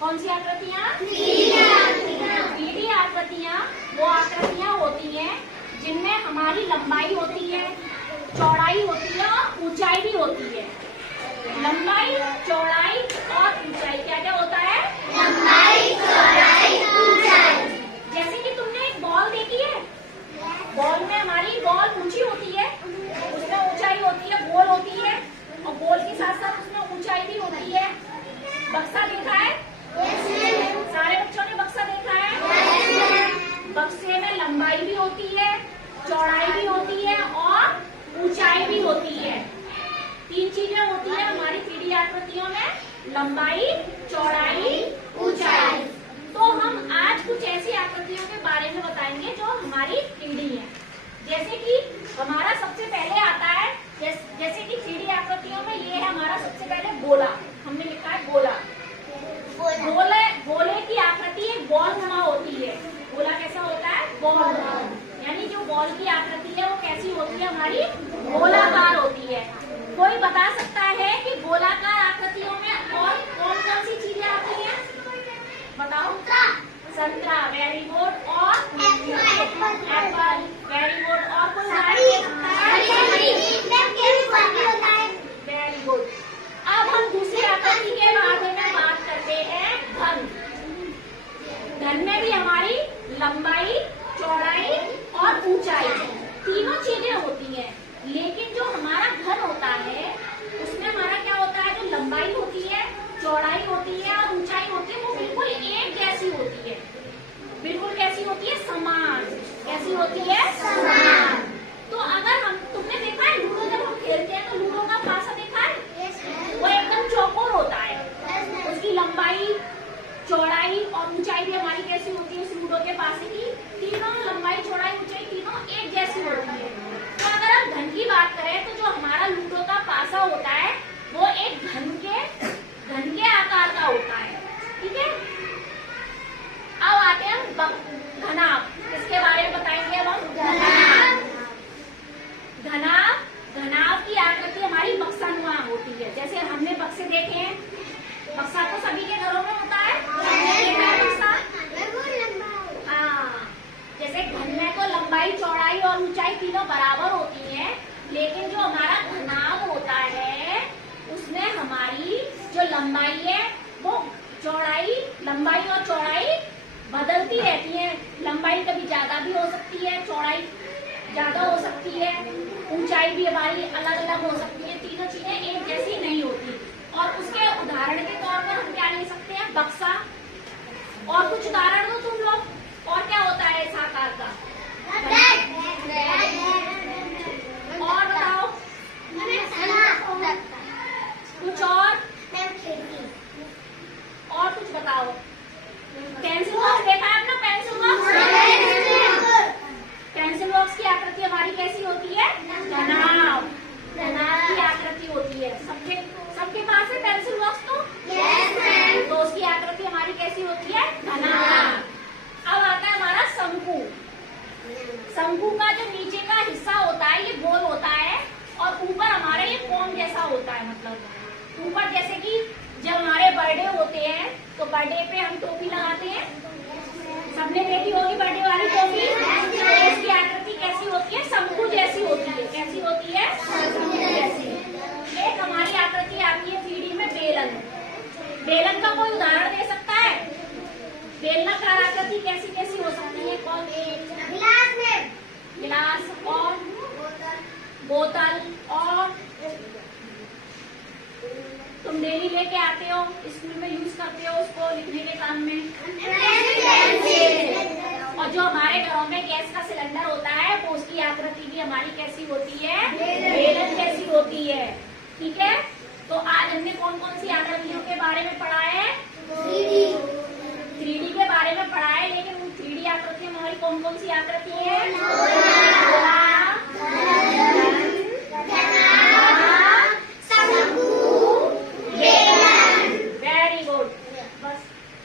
कौन सी आकृतियाँ? 3D आकृतियाँ वो आकृतियाँ होती हैं जिनमें हमारी लंबाई होती है, चौड़ाई होती है और ऊंचाई भी होती है। लंबाई, चौड़ाई और ऊंचाई, क्या क्या होता है? लंबाई, चौड़ाई, ऊंचाई। जैसे कि तुमने एक बॉल देखी है, बॉल में हमारी बॉल ऊंची होती है, उसमें ऊंचाई होती है, गोल होती है, और गोल के साथ साथ उसमें ऊंचाई भी होती है। बक्सा देखा है? सारे बच्चों ने बक्सा देखा है? बक्से में लंबाई भी होती है, चौड़ाई भी होती है और ऊंचाई भी होती है। 3 चीजें होती है हमारी 3D आकृतियों में, लंबाई, चौड़ाई, ऊंचाई। तो हम आज कुछ ऐसी आकृतियों के बारे में बताएंगे जो हमारी 3D है। जैसे कि हमारा सबसे पहले आता है, जैसे कि 3D आकृतियों में ये है हमारा सबसे पहले गोला। हमने लिखा है गोला। गोले की आकृति एक बॉल नुमा होती है। गोला कैसा होता है? बॉल, यानी जो बॉल की आकृति है वो कैसी होती है? हमारी गोलाकार होती है। कोई बता सकता है कि गोलाकार आकृतियों में और कौन कौन सी चीजें आती हैं? बताओ। संतरा, वेरी गुड। और एप्पल, वेरी गुड। और कोई वेरी गुड। अब हम दूसरी आकृति के बारे में बात करते हैं, घन। घन में भी हमारी लंबाई, चौड़ाई और ऊंचाई तीनों चीजें होती हैं। लेकिन जो हमारा घन होता है उसमें हमारा क्या होता है? जो लंबाई होती है, चौड़ाई होती है और ऊंचाई होती है वो बिल्कुल एक जैसी होती है। बिल्कुल कैसी होती है? समान। कैसी होती है? समान। तो अगर तुमने देखा है लूडो, जब हम खेलते हैं तो लूडो का पासा देखा है? वो एकदम चौकोर होता है। उसकी लंबाई, चौड़ाई और ऊंचाई भी हमारी कैसी होती है? उस लूडो के पासे की तीनों लंबाई, चौड़ाई, ऊंचाई तीनों एक जैसी होती है। तो अगर हम घन की बात करें तो जो हमारा लूडो का पासा होता है वो एक घन के आकार का होता है। ठीक है। अब आते हैं हम घनाभ। इसके बारे में बताएंगे अब हम। घनाभ की आकृति हमारी बक्सानुमा होती है। जैसे हमने बक्से देखे हैं, बक्सा तो सभी के घरों में होता है। बक्सा, हाँ। जैसे घन में तो लंबाई, चौड़ाई और ऊंचाई तीनों बराबर होती है, लेकिन जो हमारा घनाभ होता है उसमें हमारी जो लंबाई है वो लंबाई और चौड़ाई बदलती रहती है। लंबाई कभी ज्यादा भी हो सकती है, चौड़ाई ज्यादा हो सकती है, ऊंचाई भी हमारी अलग अलग हो सकती है। तीनों चीजें एक जैसी नहीं होती। और उसके उदाहरण के तौर पर हम क्या ले सकते हैं? बक्सा। और कुछ उदाहरण दो तुम लोग। और क्या होता है इस आकार का? और बताओ कुछ और कुछ बताओ। पेंसिल बॉक्स देखा है अपना? Pencil box. पेंसिल बॉक्स की आकृति हमारी कैसी होती है? घनाभ की आकृति होती है। सबके पास है पेंसिल बॉक्स तो उसकी आकृति हमारी कैसी होती है? घनाभ। अब आता है हमारा शंकु। शंकु का जो नीचे का हिस्सा होता है ये गोल होता है और ऊपर हमारा ये कोन जैसा होता है। मतलब ऊपर, जैसे कि जब हमारे बर्थडे होते हैं तो बर्थडे पे हम टोपी लगाते हैं। सबने देखी होगी बर्थडे वाली टोपी। तो इसकी आकृति कैसी होती है? शंकु जैसी होती है। कैसी होती है? शंकु जैसी। एक हमारी आकृति आती है 3D में, बेलन। बेलन का कोई उदाहरण दे सकता है? बेलनाकार आकृति कैसी कैसी हो सकती है? कौन? गिलास और बोतल। और तुम डेली लेके आते हो, स्कूल में यूज करते हो उसको लिखने के काम में। और जो हमारे घरों में गैस का सिलेंडर होता है वो उसकी आकृति भी हमारी कैसी होती है? बेलन जैसी होती है। ठीक है। तो आज हमने कौन कौन सी आकृतियों के बारे में पढ़ा है? 3D के बारे में पढ़ा है। लेकिन 3D आकृति हमारी कौन कौन सी आकृति है?